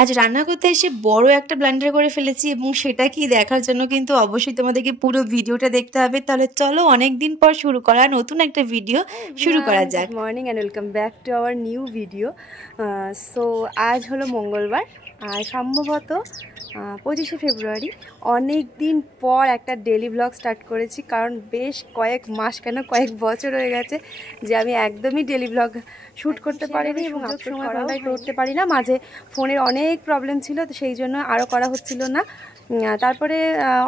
আজ রান্না করতে এসে বড় একটা ব্লান্ডার করে ফেলেছি এবং সেটা কি দেখার জন্য কিন্তু অবশ্যই তোমাদেরকে পুরো ভিডিওটা দেখতে হবে। তাহলে চলো অনেক দিন পর শুরু করা নতুন একটা ভিডিও শুরু করা যাক। Good morning and welcome back to our new video. So আজ হলো মঙ্গলবার আর সম্ভবত 25শে ফেব্রুয়ারি। অনেক দিন পর একটা ডেলি ব্লগ স্টার্ট করেছি, কারণ বেশ কয়েক মাস কেন কয়েক বছর হয়ে গেছে যে আমি একদমই ডেলি ব্লগ শ্যুট করতে পারিনি এবং সময় করতে পারি না। মাঝে ফোনের অনেক প্রবলেম ছিল, তো সেই জন্য আরও করা হচ্ছিল না। তারপরে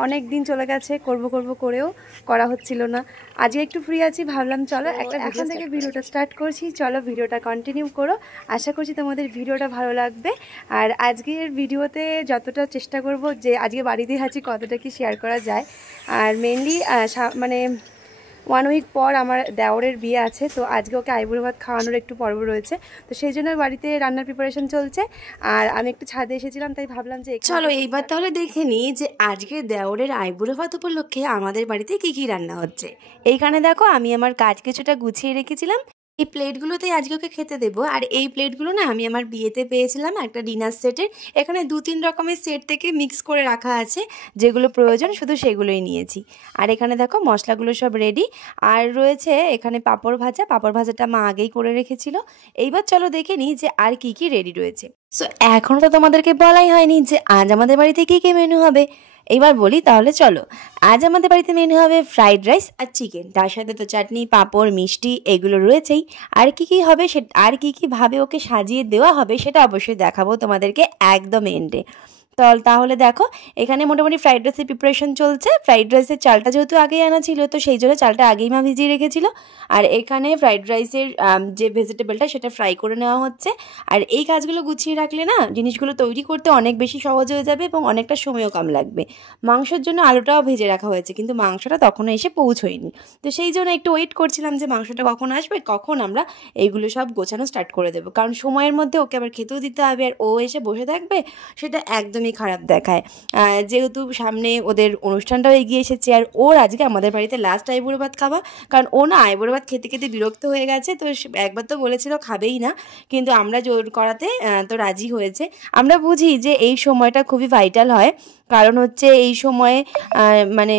অনেক দিন চলে গেছে, করব করেও করা হচ্ছিল না। আজকে একটু ফ্রি আছি, ভাবলাম চলো এখন থেকে ভিডিওটা স্টার্ট করছি। চলো ভিডিওটা কন্টিনিউ করো, আশা করছি তোমাদের ভিডিওটা ভালো লাগবে। আর আজকের ভিডিওতে যতটা চেষ্টা করব যে আজকে বাড়িতে আছি কতটা কি শেয়ার করা যায়। আর মেনলি মানে 1 উইক পর আমার দেওরের বিয়ে আছে, তো আজকে ওকে আইবুড়ো ভাত খাওয়ানোর একটু পর্ব রয়েছে, তো সেই জন্য বাড়িতে রান্নার প্রিপারেশন চলছে। আর আমি একটু ছাদে এসেছিলাম, তাই ভাবলাম যে চলো এইবার তাহলে দেখে নিই যে আজকে দেওরের আইবুড়ো ভাত উপলক্ষে আমাদের বাড়িতে কি কি রান্না হচ্ছে। এইখানে দেখো আমি আমার কাজ কিছুটা গুছিয়ে রেখেছিলাম। এই প্লেটগুলোতেই আজকে ওকে খেতে দেবো। আর এই প্লেটগুলো না আমি আমার বিয়েতে পেয়েছিলাম একটা ডিনার সেটের। এখানে 2-3 রকমের সেট থেকে মিক্স করে রাখা আছে, যেগুলো প্রয়োজন শুধু সেগুলোই নিয়েছি। আর এখানে দেখো মশলাগুলো সব রেডি। আর রয়েছে এখানে পাঁপড় ভাজা, পাঁপড় ভাজাটা মা আগেই করে রেখেছিল। এইবার চলো দেখে নিই যে আর কি কি রেডি রয়েছে। সো এখনও তো তোমাদেরকে বলাই হয়নি যে আজ আমাদের বাড়িতে কী কী মেনু হবে। এইবার বলি তাহলে চলো। আজ আমাদের বাড়িতে মেনু হবে ফ্রাইড রাইস আর চিকেন, তার সাথে তো চাটনি, পাঁপড়, মিষ্টি এগুলো রয়েছেই। আর কি কি হবে আর কি কি ভাবে ওকে সাজিয়ে দেওয়া হবে সেটা অবশ্যই দেখাবো তোমাদেরকে একদম এন্ডে। তাহলে দেখো এখানে মোটামুটি ফ্রাইড রাইসের প্রিপারেশন চলছে। ফ্রাইড রাইসের চালটা যেহেতু আগেই আনা ছিল, তো সেই জন্য চালটা আগেই মা ভিজিয়ে রেখেছিল। আর এখানে ফ্রাইড রাইসের যে ভেজিটেবলটা সেটা ফ্রাই করে নেওয়া হচ্ছে। আর এই কাজগুলো গুছিয়ে রাখলে না জিনিসগুলো তৈরি করতে অনেক বেশি সহজ হয়ে যাবে এবং অনেকটা সময়ও কম লাগবে। মাংসের জন্য আলুটাও ভেজে রাখা হয়েছে, কিন্তু মাংসটা তখনও এসে পৌঁছয়নি, তো সেই জন্য একটু ওয়েট করছিলাম যে মাংসটা কখন আসবে, কখন আমরা এইগুলো সব গোছানো স্টার্ট করে দেবো। কারণ সময়ের মধ্যে ওকে আবার খেতেও দিতে হবে, আর ও এসে বসে থাকবে সেটা একদমই খারাপ দেখায়। যেহেতু সামনে ওদের অনুষ্ঠানটাও এগিয়ে এসেছে, আর ওর আজকে আমাদের বাড়িতে লাস্ট আইবুড়ো ভাত খাওয়া। কারণ ও না আইবুড়ো ভাত খেতে খেতে বিরক্ত হয়ে গেছে, তো একবার তো বলেছিল খাবেই না, কিন্তু আমরা জোর করাতে তো রাজি হয়েছে। আমরা বুঝি যে এই সময়টা খুবই ভাইটাল হয়, কারণ হচ্ছে এই সময়ে মানে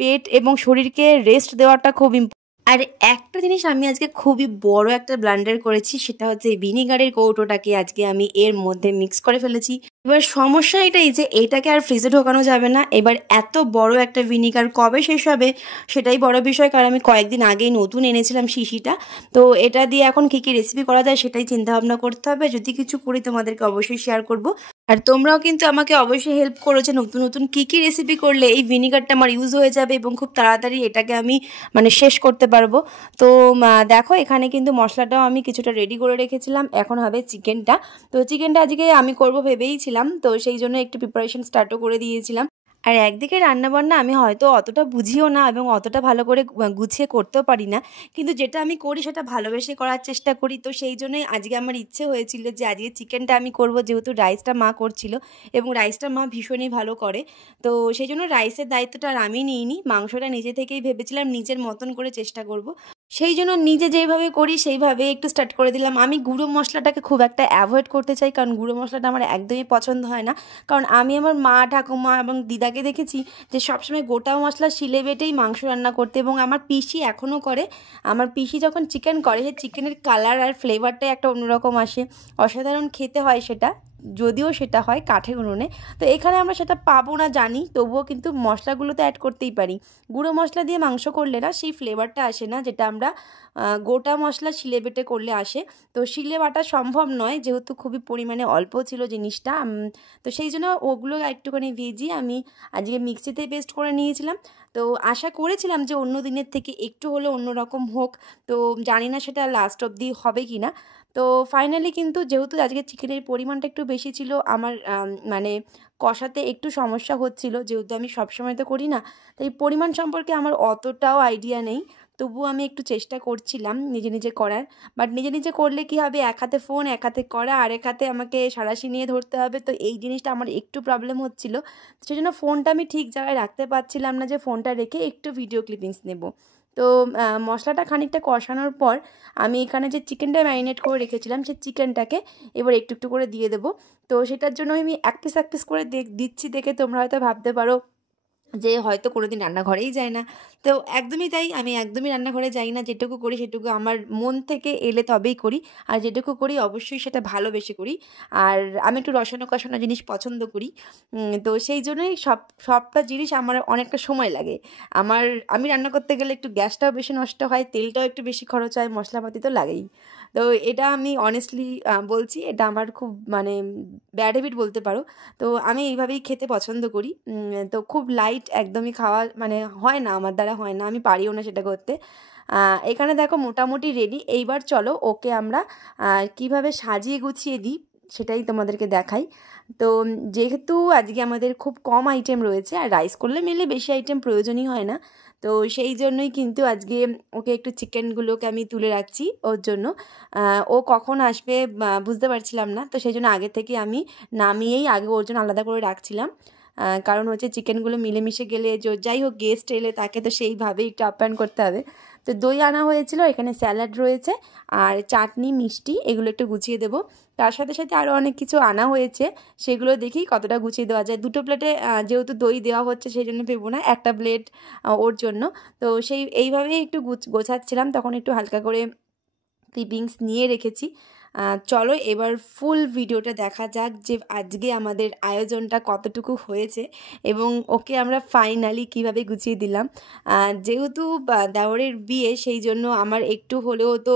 পেট এবং শরীরকে রেস্ট দেওয়াটা খুব ইম্পর্টেন্ট। আর একটা জিনিস আমি আজকে খুবই বড় একটা ব্লান্ডার করেছি, সেটা হচ্ছে ভিনিগারের কৌটোটাকে আজকে আমি এর মধ্যে মিক্স করে ফেলেছি। এবার সমস্যা এটাই যে এটাকে আর ফ্রিজে ঢোকানো যাবে না। এবার এত বড় একটা ভিনিগার কবে শেষ হবে সেটাই বড় বিষয়, কারণ আমি কয়েকদিন আগেই নতুন এনেছিলাম শিশিটা। তো এটা দিয়ে এখন কী কী রেসিপি করা যায় সেটাই চিন্তাভাবনা করতে হবে। যদি কিছু করি তোমাদেরকে অবশ্যই শেয়ার করব। আর তোমরাও কিন্তু আমাকে অবশ্যই হেল্প করো যে নতুন নতুন কী কী রেসিপি করলে এই ভিনিগারটা আমার ইউজ হয়ে যাবে এবং খুব তাড়াতাড়ি এটাকে আমি মানে শেষ করতে পারবো। তো দেখো এখানে কিন্তু মশলাটাও আমি কিছুটা রেডি করে রেখেছিলাম। এখন হবে চিকেনটা। তো চিকেনটা আজকে আমি করবো ভেবেইছিলাম, তো সেই জন্য একটু প্রিপারেশন স্টার্টও করে দিয়েছিলাম। আর একদিকে রান্নাবান্না আমি হয়তো অতটা বুঝিও না এবং অতটা ভালো করে গুছিয়ে করতেও পারি না, কিন্তু যেটা আমি করি সেটা ভালোবেসে করার চেষ্টা করি। তো সেই জন্যই আজকে আমার ইচ্ছে হয়েছিল যে আজকে চিকেনটা আমি করব, যেহেতু রাইসটা মা করছিল এবং রাইসটা মা ভীষণই ভালো করে। তো সেই জন্য রাইসের দায়িত্বটা আর আমি নিইনি, মাংসটা নিজে থেকেই ভেবেছিলাম নিজের মতন করে চেষ্টা করব। সেই জন্য নিজে যেইভাবে করি সেইভাবে একটু স্টার্ট করে দিলাম। আমি গুঁড়ো মশলাটাকে খুব একটা অ্যাভয়েড করতে চাই, কারণ গুঁড়ো মশলাটা আমার একদমই পছন্দ হয় না। কারণ আমি আমার মা, ঠাকুমা এবং দিদাকে দেখেছি যে সবসময় গোটা মশলা শিলে বেটেই মাংস রান্না করতে, এবং আমার পিসি এখনও করে। আমার পিসি যখন চিকেন করে সেই চিকেনের কালার আর ফ্লেভারটাই একটা অন্যরকম আসে, অসাধারণ খেতে হয় সেটা, যদিও সেটা হয় কাঠের উনুনে। তো এখানে আমরা সেটা পাবো না জানি, তবুও কিন্তু মশলাগুলো তো অ্যাড করতেই পারি। গুঁড়ো মশলা দিয়ে মাংস করলে না সেই ফ্লেভারটা আসে না, যেটা আমরা গোটা মশলা শিলে বেটে করলে আসে। তো শিলে বাটা সম্ভব নয়, যেহেতু খুবই পরিমাণে অল্প ছিল জিনিসটা। তো সেই জন্য ওগুলো একটুখানি ভিজিয়ে আমি আজকে মিক্সিতে পেস্ট করে নিয়েছিলাম। তো আশা করেছিলাম যে অন্য দিনের থেকে একটু হলেও অন্যরকম হোক, তো জানি না সেটা লাস্ট অবধি হবে কি না। তো ফাইনালি কিন্তু যেহেতু আজকে চিকেনের পরিমাণটা একটু বেশি ছিল, আমার মানে কষাতে একটু সমস্যা হচ্ছিল, যেহেতু আমি সবসময় তো করি না, তাই পরিমাণ সম্পর্কে আমার অতটাও আইডিয়া নেই। তবুও আমি একটু চেষ্টা করছিলাম নিজে নিজে করার। বাট নিজে নিজে করলে কি হবে, এক হাতে ফোন, এক হাতে করা, আর এক হাতে আমাকে সাঁড়াশি নিয়ে ধরতে হবে। তো এই জিনিসটা আমার একটু প্রবলেম হচ্ছিল, সেই জন্য ফোনটা আমি ঠিক জায়গায় রাখতে পারছিলাম না যে ফোনটা রেখে একটু ভিডিও ক্লিপিংস নেব। তো মশলাটা খানিকটা কষানোর পর আমি এখানে যে চিকেনটা ম্যারিনেট করে রেখেছিলাম সেই চিকেনটাকে এবার একটু একটু করে দিয়ে দেবো। তো সেটার জন্য আমি এক পিস করে দিচ্ছি দেখে তোমরা হয়তো ভাবতে পারো যে হয়তো কোনোদিন রান্নাঘরেই যায় না। তো একদমই তাই, আমি একদমই রান্নাঘরে যাই না। যেটুকু করি সেটুকু আমার মন থেকে এলে তবেই করি, আর যেটুকু করি অবশ্যই সেটা ভালোবেসে করি। আর আমি একটু রসালো কষানো জিনিস পছন্দ করি। তো সেই জন্যই সবটা জিনিস আমার অনেকটা সময় লাগে। আমি রান্না করতে গেলে একটু গ্যাসটাও বেশি নষ্ট হয়, তেলটাও একটু বেশি খরচ হয়, মশলাপাতি তো লাগেই। তো এটা আমি অনেস্টলি বলছি, এটা আমার খুব মানে ব্যাড হ্যাবিট বলতে পারো। তো আমি এইভাবেই খেতে পছন্দ করি। তো খুব লাইট একদমই খাওয়া মানে হয় না, আমার দ্বারা হয় না, আমি পারিও না সেটা করতে। এখানে দেখো মোটামুটি রেডি। এইবার চলো ওকে আমরা কিভাবে সাজিয়ে গুছিয়ে দিই সেটাই তোমাদেরকে দেখাই। তো যেহেতু আজকে আমাদের খুব কম আইটেম রয়েছে, আর রাইস করলে মেনলি বেশি আইটেম প্রয়োজনই হয় না, তো সেই জন্যই কিন্তু আজকে ওকে একটু চিকেনগুলোকে আমি তুলে রাখছি ওর জন্য। ও কখন আসবে বুঝতে পারছিলাম না, তো সেই জন্য আগে থেকে আমি নামিয়েই আগে ওর জন্য আলাদা করে রাখছিলাম। কারণ হচ্ছে চিকেনগুলো মিলেমিশে গেলে যাই হোক গেস্ট এলে তাকে তো সেইভাবেই একটু আপ্যায়ন করতে হবে। তো দই আনা হয়েছিল, এখানে স্যালাড রয়েছে, আর চাটনি মিষ্টি এগুলো একটু গুছিয়ে দেবো। তার সাথে সাথে আরও অনেক কিছু আনা হয়েছে, সেগুলো দেখি কতটা গুছিয়ে দেওয়া যায়। দুটো প্লেটে যেহেতু দই দেওয়া হচ্ছে সেই জন্য ভেবো না, একটা প্লেট ওর জন্য। তো এইভাবেই একটু গোছাচ্ছিলাম, তখন একটু হালকা করে ক্লিপিংস নিয়ে রেখেছি। চলো এবার ফুল ভিডিওটা দেখা যাক যে আজকে আমাদের আয়োজনটা কতটুকু হয়েছে এবং ওকে আমরা ফাইনালি কিভাবে গুছিয়ে দিলাম। যেহেতু দেওরের বিয়ে, সেই জন্য আমার একটু হলেও তো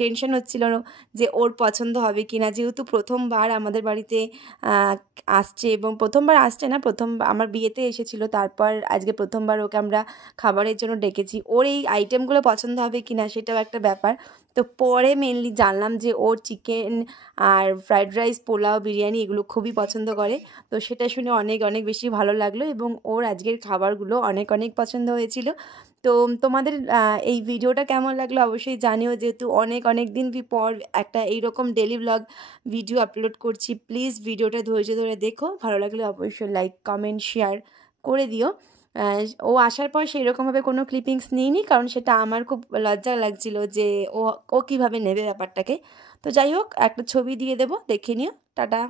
টেনশন হচ্ছিল যে ওর পছন্দ হবে কি না, যেহেতু প্রথমবার আমাদের বাড়িতে আসছে, এবং প্রথমবার আসছে না, আমার বিয়েতে এসেছিল, তারপর আজকে প্রথমবার ওকে আমরা খাবারের জন্য ডেকেছি। ওর এই আইটেমগুলো পছন্দ হবে কি না সেটাও একটা ব্যাপার। তো পরে মেনলি জানলাম যে ওর চিকেন আর ফ্রাইড রাইস, পোলাও, বিরিয়ানি এগুলো খুবই পছন্দ করে। তো সেটা শুনে অনেক অনেক বেশি ভালো লাগলো, এবং ওর আজকের খাবারগুলো অনেক অনেক পছন্দ হয়েছিল। তো তোমাদের এই ভিডিওটা কেমন লাগলো অবশ্যই জানিও, যেহেতু অনেক অনেক দিন পর একটা এইরকম ডেলি ব্লগ ভিডিও আপলোড করছি। প্লিজ ভিডিওটা ধৈর্য ধরে দেখো, ভালো লাগলে অবশ্যই লাইক, কমেন্ট, শেয়ার করে দিও। ও আসার পর সেই রকমভাবে কোনো ক্লিপিংস নিইনি, কারণ সেটা আমার খুব লজ্জা লাগছিল যে ও কীভাবে নেবে ব্যাপারটাকে। তো যাই হোক, একটা ছবি দিয়ে দেবো, দেখে নিও। টাটা।